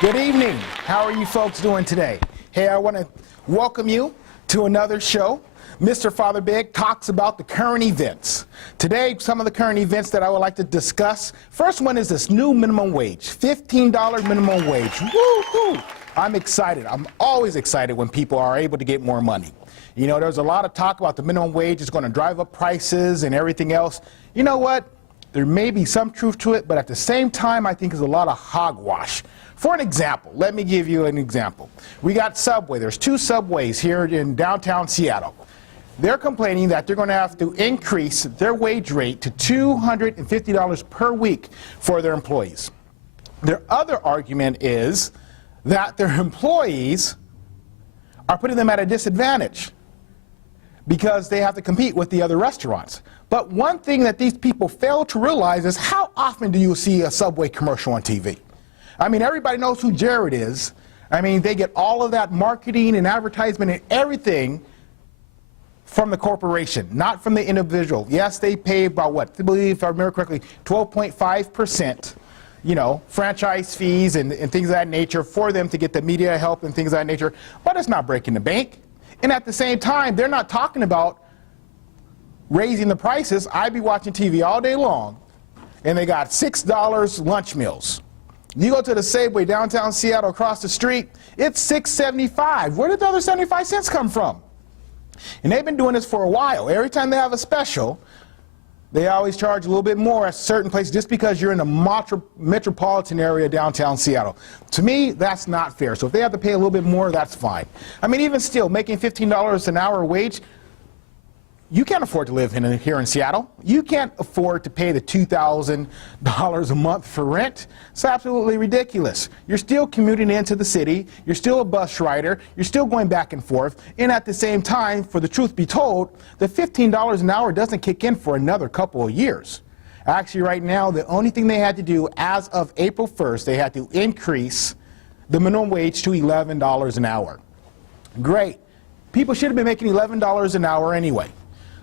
Good evening. How are you folks doing today? Hey, I want to welcome you to another show. Mr. Father Big talks about the current events. Today, some of the current events that I would like to discuss. First one is this new minimum wage, $15 minimum wage. Woo-hoo! I'm excited. I'm always excited when people are able to get more money. You know, there's a lot of talk about the minimum wage is going to drive up prices and everything else. You know what? There may be some truth to it, but at the same time, I think there's a lot of hogwash. For an example, let me give you an example. We got Subway. There's two Subways here in downtown Seattle. They're complaining that they're going to have to increase their wage rate to $250 per week for their employees. Their other argument is that their employees are putting them at a disadvantage because they have to compete with the other restaurants. But one thing that these people fail to realize is how often do you see a Subway commercial on TV? I mean, everybody knows who Jared is. I mean, they get all of that marketing and advertisement and everything from the corporation, not from the individual. Yes, they pay about what? I believe, if I remember correctly, 12.5%, you know, franchise fees and things of that nature for them to get the media help and things of that nature. But it's not breaking the bank. And at the same time, they're not talking about raising the prices. I'd be watching TV all day long, and they got $6 lunch meals. You go to the Safeway downtown Seattle across the street, it's $6.75. Where did the other 75 cents come from? And they've been doing this for a while. Every time they have a special, they always charge a little bit more at certain places just because you're in the metropolitan area downtown Seattle. To me, that's not fair. So if they have to pay a little bit more, that's fine. I mean, even still, making $15 an hour wage, you can't afford to live here in Seattle. You can't afford to pay the $2,000 a month for rent. It's absolutely ridiculous. You're still commuting into the city. You're still a bus rider. You're still going back and forth. And at the same time, for the truth be told, the $15 an hour doesn't kick in for another couple of years. Actually, right now, the only thing they had to do as of April 1st, they had to increase the minimum wage to $11 an hour. Great. People should have been making $11 an hour anyway.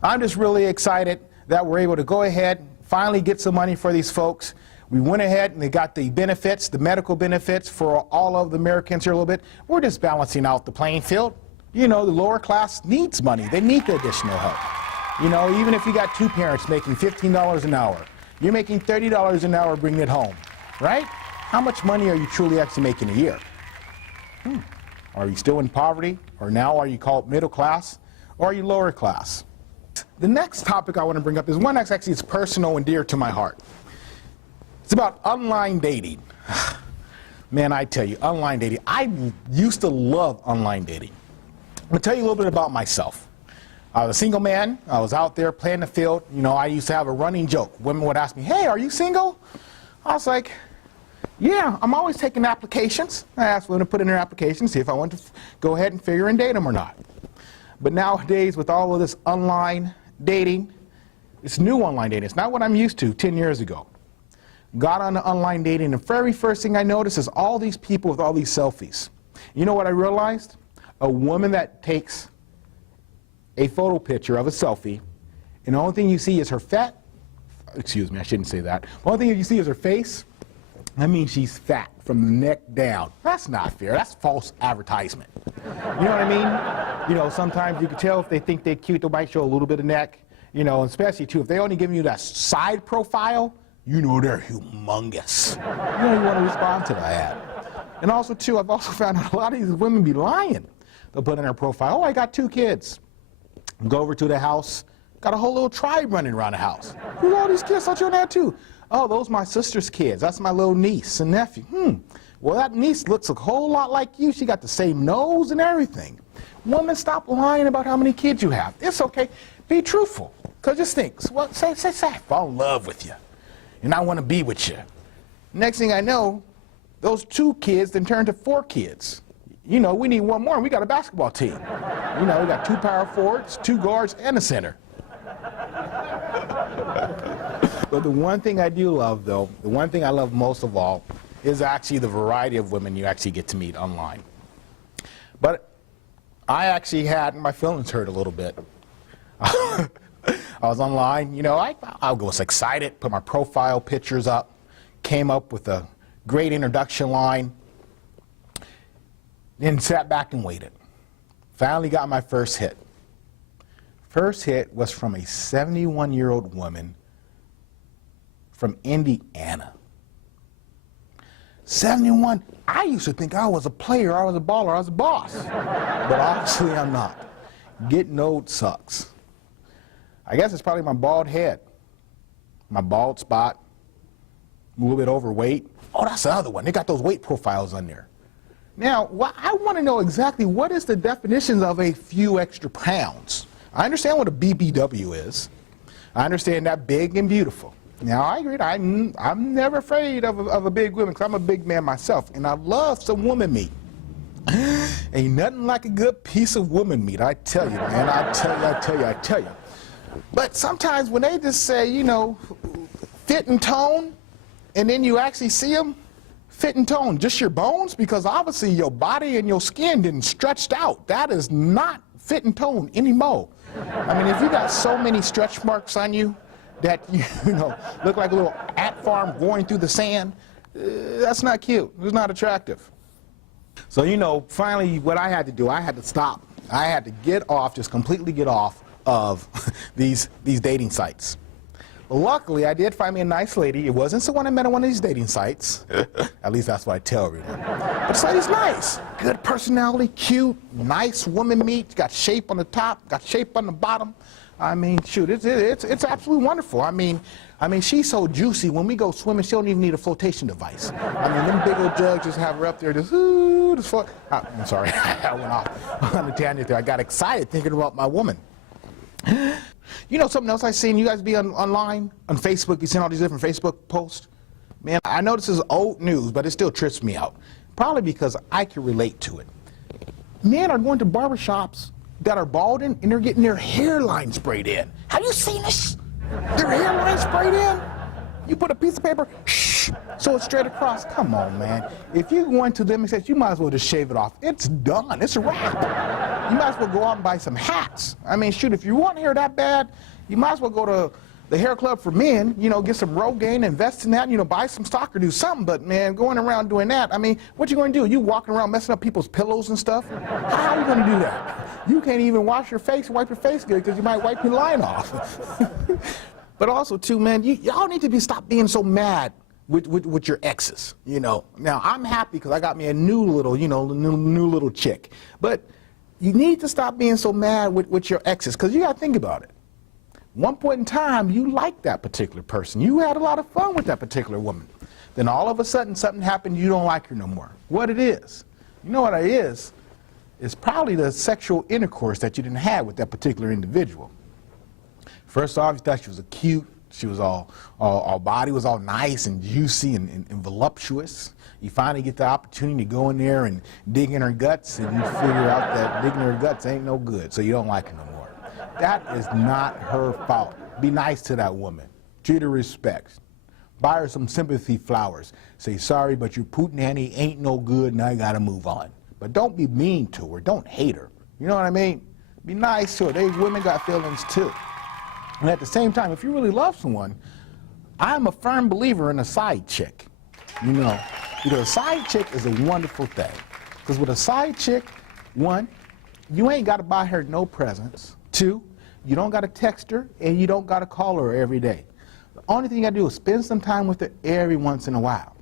I'm just really excited that we're able to go ahead, finally get some money for these folks. We went ahead and they got the benefits, the medical benefits for all of the Americans here a little bit. We're just balancing out the playing field. You know, the lower class needs money. They need the additional help. You know, even if you got two parents making $15 an hour, you're making $30 an hour bringing it home, right? How much money are you truly actually making a year? Are you still in poverty? Or now are you called middle class? Or are you lower class? The next topic I want to bring up is one that's actually personal and dear to my heart. It's about online dating. Man, I tell you, online dating. I used to love online dating. I'm going to tell you a little bit about myself. I was a single man. I was out there playing the field. You know, I used to have a running joke. Women would ask me, hey, are you single? I was like, yeah, I'm always taking applications. I asked women to put in their applications, see if I want to go ahead and figure and date them or not. But nowadays, with all of this online dating, it's new online dating. It's not what I'm used to 10 years ago. Got on the online dating, and the very first thing I noticed is all these people with all these selfies. You know what I realized? A woman that takes a photo picture of a selfie, and the only thing you see is her excuse me, I shouldn't say that. The only thing you see is her face. That means she's fat from the neck down. That's not fair. That's false advertisement. You know what I mean? You know, sometimes you can tell if they think they're cute, they might show a little bit of neck. You know, especially, too, if they only give you that side profile, you know they're humongous. You know, you want to respond to that. And also, too, I've also found out a lot of these women be lying. They'll put in their profile, oh, I got 2 kids. Go over to the house, got a whole little tribe running around the house. Who are all these kids? I thought you were that, too. Oh, those are my sister's kids. That's my little niece and nephew. Well, that niece looks a whole lot like you. She got the same nose and everything. Woman, stop lying about how many kids you have. It's okay. Be truthful. Because just think, well, say, I fall in love with you, and I want to be with you. Next thing I know, those 2 kids then turn to 4 kids. You know, we need one more, and we got a basketball team. You know, we got 2 power forwards, 2 guards, and a center. But the one thing I do love, though, the one thing I love most of all, is actually the variety of women you actually get to meet online. But I actually had my feelings hurt a little bit. I was online, you know, I was excited, put my profile pictures up, came up with a great introduction line, Then sat back and waited. Finally got my first hit. First hit was from a 71-year-old woman from Indiana. 71. I used to think I was a player, I was a baller, I was a boss. But obviously I'm not. Getting old sucks. I guess it's probably my bald head, my bald spot, a little bit overweight. Oh, that's the other one. They got those weight profiles on there. Now, I want to know exactly what is the definition of a few extra pounds. I understand what a BBW is. I understand that big and beautiful. Now, I agree. I'm never afraid of a big woman because I'm a big man myself, and I love some woman meat. Ain't nothing like a good piece of woman meat, I tell you, man. I tell you. But sometimes when they just say, you know, fit and tone, and then you actually see them, fit and tone, just your bones, because obviously your body and your skin didn't stretched out. That is not fit and tone anymore. I mean, if you got so many stretch marks on you that you know look like a little ant farm going through the sand, that's not cute. It's not attractive. So, you know, finally what I had to do, I had to stop. I had to get off, just completely get off of these dating sites. Luckily, I did find me a nice lady. It wasn't someone I met on one of these dating sites. At least that's what I tell everyone. But this lady's nice. Good personality, cute, nice woman meat, got shape on the top, got shape on the bottom. I mean, shoot, it's absolutely wonderful. I mean, she's so juicy. When we go swimming, she don't even need a flotation device. I mean, them big old jugs just have her up there, just float. I'm sorry, I went off on the tangent there. I got excited thinking about my woman. You know something else I seen? You guys be online, on Facebook, you seen all these different Facebook posts? Man, I know this is old news, but it still trips me out. Probably because I can relate to it. Men are going to barbershops that are balding, and they're getting their hairline sprayed in. Have you seen this? Their hairline sprayed in? You put a piece of paper, shh, so it's straight across. Come on, man. If you go into them and say, you might as well just shave it off. It's done. It's a wrap. You might as well go out and buy some hats. I mean, shoot, if you want hair that bad, you might as well go to the hair club for men, you know, get some Rogaine, invest in that, you know, buy some stock or do something. But, man, going around doing that, I mean, what you going to do? You walking around messing up people's pillows and stuff? How are you going to do that? You can't even wash your face and wipe your face good because you might wipe your line off. But also, too, man, y'all need to stop being so mad with your exes, you know. Now, I'm happy because I got me a new little, you know, new little chick. But you need to stop being so mad with your exes because you got to think about it. One point in time, you liked that particular person. You had a lot of fun with that particular woman. Then all of a sudden, something happened, you don't like her no more. What it is, you know what it is? It's probably the sexual intercourse that you didn't have with that particular individual. First off, you thought she was cute. She was all body was all nice and juicy and voluptuous. You finally get the opportunity to go in there and dig in her guts, and you figure out that digging her guts ain't no good, so you don't like her no more. That is not her fault. Be nice to that woman. Treat her with respect. Buy her some sympathy flowers. Say, sorry, but your Pootenanny ain't no good and I gotta move on. But don't be mean to her. Don't hate her. You know what I mean? Be nice to her. They women got feelings too. And at the same time, if you really love someone, I'm a firm believer in a side chick. You know, because a side chick is a wonderful thing. Because with a side chick, one, you ain't got to buy her no presents. Two, you don't got to text her and you don't got to call her every day. The only thing you got to do is spend some time with her every once in a while.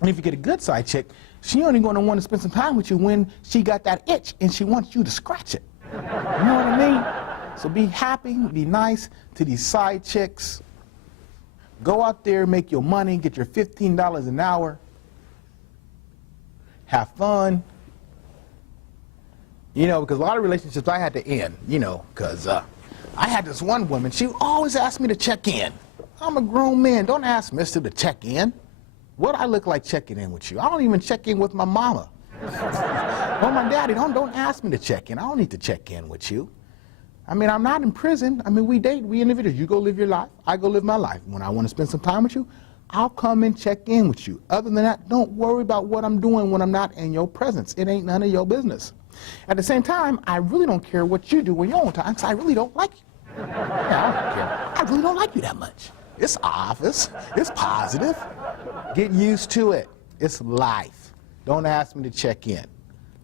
And if you get a good side chick, she only going to want to spend some time with you when she got that itch and she wants you to scratch it. You know what I mean? So be happy, be nice to these side chicks. Go out there, make your money, get your $15 an hour. Have fun. You know, because a lot of relationships I had to end, you know, because I had this one woman, she always asked me to check in. I'm a grown man, don't ask mister to check in. What I look like checking in with you? I don't even check in with my mama. Or my daddy, don't ask me to check in. I don't need to check in with you. I mean, I'm not in prison. I mean, we date, we individuals. You go live your life, I go live my life. When I want to spend some time with you, I'll come and check in with you. Other than that, don't worry about what I'm doing when I'm not in your presence. It ain't none of your business. At the same time, I really don't care what you do when you're on time, because I really don't like you. Yeah, I don't care. I really don't like you that much. It's office. It's positive. Get used to it. It's life. Don't ask me to check in.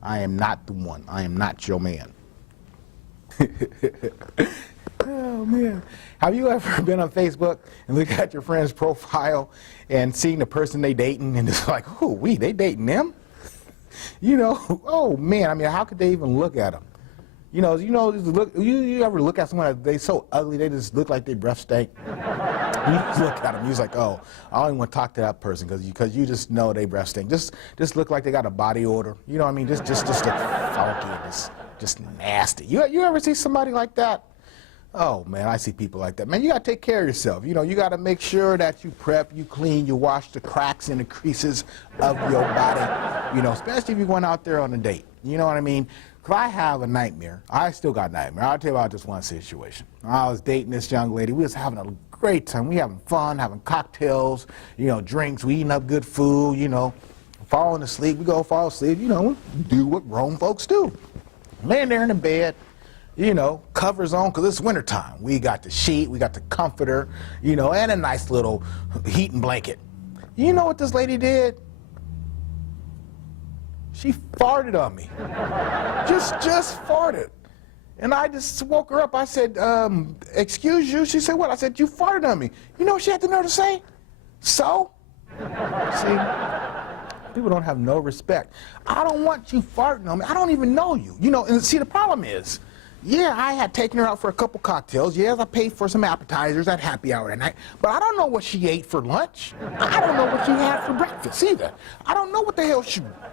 I am not the one. I am not your man. Oh, man. Have you ever been on Facebook and looked at your friend's profile and seen the person they dating and it's like, oh, they dating them? Oh, man, I mean, how could they even look at them? You ever look at someone that they so ugly, they just look like they breath stink? You just look at them, you're just like, oh, I don't even want to talk to that person because you just know they breath stink. Just look like they got a body odor. You know what I mean? Just look funky and just nasty. You ever see somebody like that? Oh, man, I see people like that. Man, you got to take care of yourself. You got to make sure that you prep, you clean, you wash the cracks and the creases of your body, especially if you're going out there on a date. You know what I mean? Because I have a nightmare. I still got nightmare. I'll tell you about this one situation. I was dating this young lady. We was having a great time. We having fun, having cocktails, drinks. We eating up good food, falling asleep. We go fall asleep, we do what grown folks do. Laying there in the bed, covers on because it's wintertime. We got the sheet, we got the comforter, and a nice little heating blanket. You know what this lady did? She farted on me. Just farted. And I just woke her up. I said, excuse you? She said, what? I said, you farted on me. You know what she had the nerve to say? So? See? People don't have no respect. I don't want you farting on me. I don't even know you. And see, the problem is, yeah, I had taken her out for a couple cocktails. Yes, I paid for some appetizers at happy hour that night. But I don't know what she ate for lunch. I don't know what she had for breakfast either. I don't know what the hell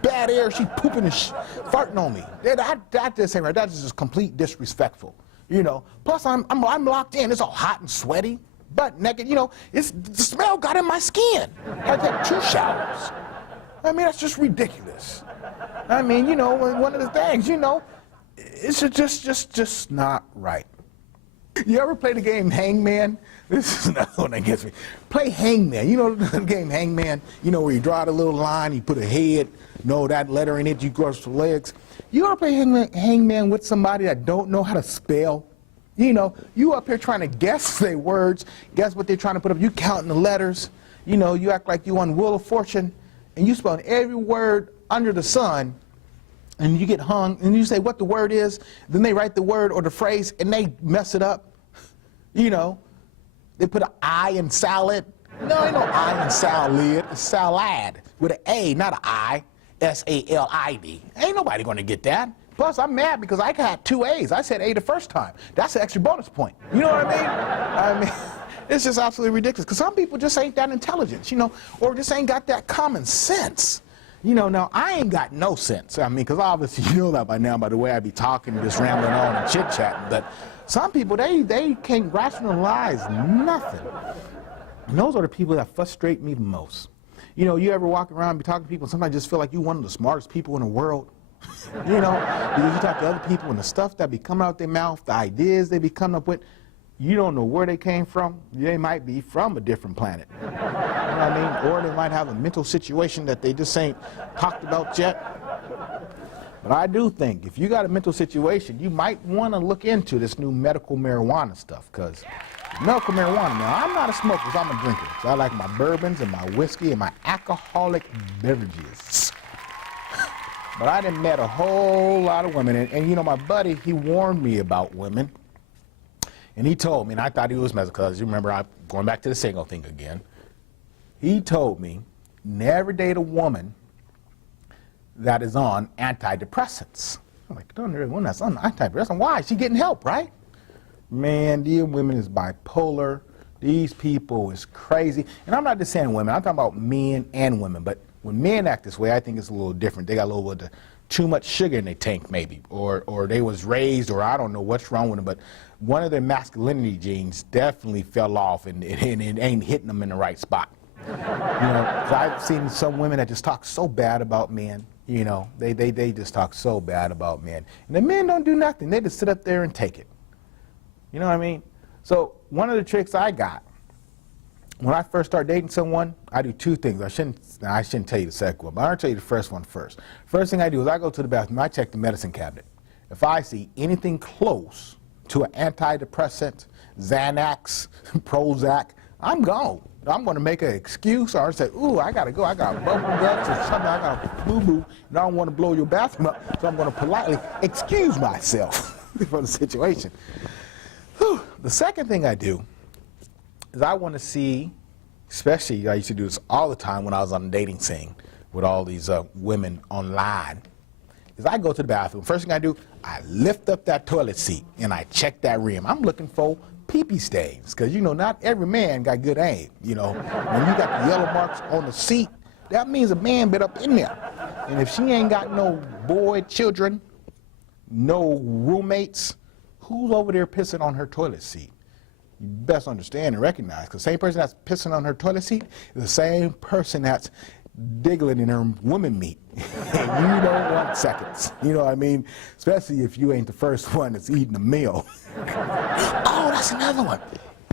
bad air she pooping and farting on me. That just ain't right. That's just complete disrespectful. Plus I'm locked in. It's all hot and sweaty, butt naked. The smell got in my skin. I had 2 showers. I mean, that's just ridiculous. I mean, one of the things, it's just not right. You ever play the game Hangman? This is another one that gets me. Play Hangman. You know the game Hangman? Where you draw the little line, you put a head, that letter in it, you cross the legs. You ever play Hangman with somebody that don't know how to spell? You up here trying to guess their words, guess what they're trying to put up. You counting the letters. You act like you on Wheel of Fortune, and you spell every word under the sun, and you get hung, and you say what the word is, then they write the word or the phrase, and they mess it up. They put an I in salad. No, ain't no I in salad. It's salad with an A, not an I. S-A-L-I-D. Ain't nobody going to get that. Plus, I'm mad because I got 2 A's. I said A the first time. That's an extra bonus point. You know what I mean? It's just absolutely ridiculous. Because some people just ain't that intelligent, or just ain't got that common sense. Now, I ain't got no sense. Because obviously you know that by now by the way I be talking and just rambling on and chit-chatting. But some people, they can't rationalize nothing. And those are the people that frustrate me the most. You ever walk around and be talking to people and sometimes just feel like you're one of the smartest people in the world? Because you talk to other people and the stuff that be coming out their mouth, the ideas they be coming up with, you don't know where they came from. They might be from a different planet. You know what I mean? Or they might have a mental situation that they just ain't talked about yet. But I do think if you got a mental situation, you might want to look into this new medical marijuana stuff, because medical marijuana, now I'm not a smoker, so I'm a drinker. So I like my bourbons and my whiskey and my alcoholic beverages. But I done met a whole lot of women, and my buddy, he warned me about women. And he told me, and I thought he was messing, because you remember, I'm going back to the single thing again. He told me, never date a woman that is on antidepressants. I'm like, don't date a woman that's on antidepressants. Why? She getting help, right? Man, these women is bipolar. These people is crazy. And I'm not just saying women. I'm talking about men and women. But when men act this way, I think it's a little different. They got a little bit of too much sugar in their tank, maybe. Or they was raised, or I don't know what's wrong with them. But one of their masculinity genes definitely fell off, and it ain't hitting them in the right spot. 'Cause I've seen some women that just talk so bad about men. They just talk so bad about men. And the men don't do nothing. They just sit up there and take it. You know what I mean? So one of the tricks I got, when I first start dating someone, I do 2 things. I shouldn't tell you the second one, but I'll tell you the first one first. First thing I do is I go to the bathroom, I check the medicine cabinet. If I see anything close to an antidepressant, Xanax, Prozac, I'm gone. I'm going to make an excuse or say, ooh, I got to go. I got bubble guts or something. I got boo-boo, and I don't want to blow your bathroom up, so I'm going to politely excuse myself for the situation. Whew. The second thing I do is I want to see, especially I used to do this all the time when I was on the dating scene with all these women online, is I go to the bathroom. First thing I do, I lift up that toilet seat and I check that rim. I'm looking for pee-pee stains, because you know not every man got good aim. You know, when you got the yellow marks on the seat, that means a man been up in there. And if she ain't got no boy, children, no roommates, who's over there pissing on her toilet seat? You best understand and recognize, because the same person that's pissing on her toilet seat is the same person that's diggling in her woman meat. And you don't want seconds. You know what I mean? Especially if you ain't the first one that's eating a meal. Oh, that's another one.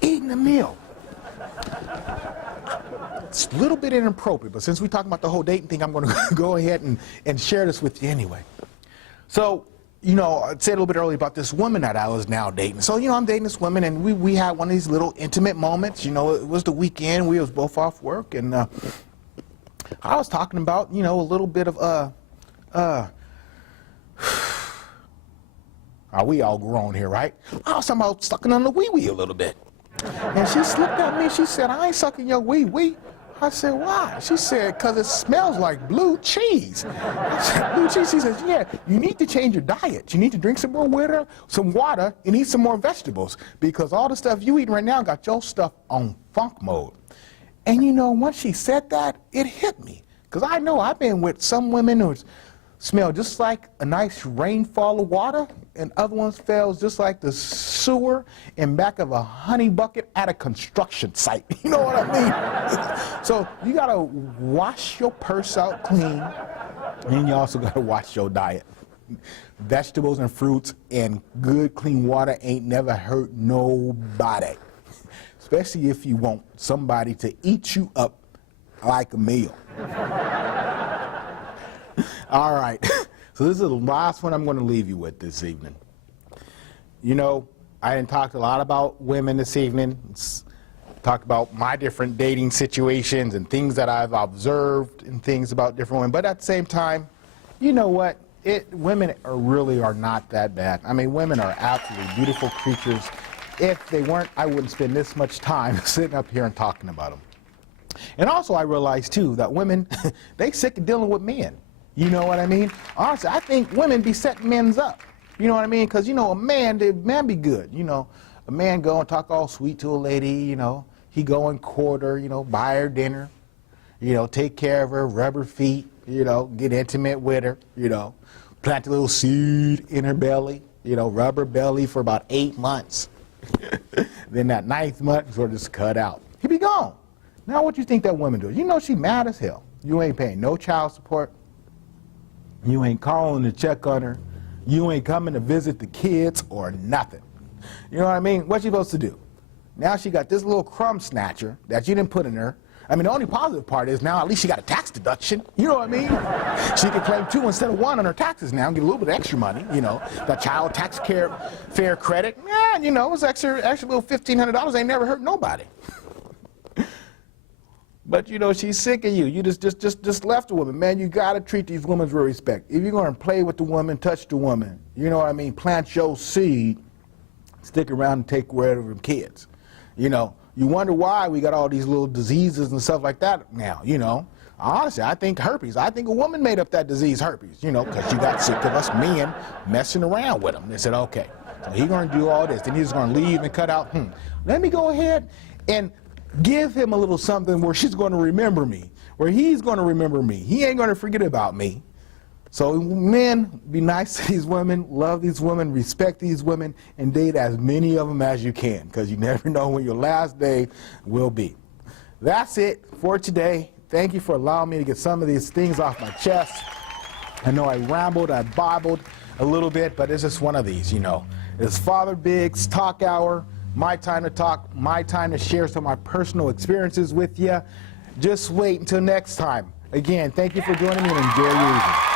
Eating a meal. It's a little bit inappropriate, but since we're talking about the whole dating thing, I'm going to go ahead and share this with you anyway. So, you know, I said a little bit earlier about this woman that I was now dating. So, you know, I'm dating this woman, and we had one of these little intimate moments. You know, it was the weekend. We was both off work, and I was talking about, you know, a little bit of, we all grown here, right? I was talking about sucking on the wee-wee a little bit. And she slipped at me, she said, I ain't sucking your wee-wee. I said, why? She said, because it smells like blue cheese. I said, blue cheese? She says, yeah, you need to change your diet. You need to drink some more water, and eat some more vegetables, because all the stuff you eat right now got your stuff on funk mode. And you know, once she said that, it hit me. Because I know I've been with some women who smell just like a nice rainfall of water, and other ones smells just like the sewer in back of a honey bucket at a construction site. You know what I mean? So you got to wash your purse out clean, and you also got to watch your diet. Vegetables and fruits and good clean water ain't never hurt nobody. Especially if you want somebody to eat you up like a meal. All right, so this is the last one I'm going to leave you with this evening. You know, I didn't talk a lot about women this evening. Talked about my different dating situations and things that I've observed and things about different women. But at the same time, you know what? Women really are not that bad. I mean, women are absolutely beautiful creatures. If they weren't, I wouldn't spend this much time sitting up here and talking about them. And also I realize, too, that women, they sick of dealing with men. You know what I mean? Honestly, I think women be setting men's up. You know what I mean? Because, you know, a man be good. You know, a man go and talk all sweet to a lady, you know. He go and court her, you know, buy her dinner, you know, take care of her, rub her feet, you know, get intimate with her, you know, plant a little seed in her belly, you know, rub her belly for about 8 months. Then that 9th month, sort of just cut out. He be gone. Now what you think that woman do? You know she mad as hell. You ain't paying no child support. You ain't calling to check on her. You ain't coming to visit the kids or nothing. You know what I mean? What you supposed to do? Now she got this little crumb snatcher that you didn't put in her. I mean, the only positive part is now at least she got a tax deduction. You know what I mean? She can claim 2 instead of 1 on her taxes now and get a little bit of extra money, you know. That child tax fair credit, yeah, you know, it's extra little $1,500 ain't never hurt nobody. But, you know, she's sick of you. You just left a woman. Man, you got to treat these women with respect. If you're going to play with the woman, touch the woman, you know what I mean, plant your seed, stick around and take care of them kids. You know, you wonder why we got all these little diseases and stuff like that now, you know. Honestly, I think herpes. I think a woman made up that disease, herpes, you know, because she got sick of us men messing around with him. They said, okay, so he's going to do all this. Then he's going to leave and cut out, let me go ahead and give him a little something where she's going to remember me, where he's going to remember me. He ain't going to forget about me. So men, be nice to these women, love these women, respect these women, and date as many of them as you can, because you never know when your last day will be. That's it for today. Thank you for allowing me to get some of these things off my chest. I know I rambled, I babbled a little bit, but it's just one of these, you know. It's Father Big's Talk Hour. My time to talk, my time to share some of my personal experiences with you. Just wait until next time. Again, thank you for joining me and enjoy your evening.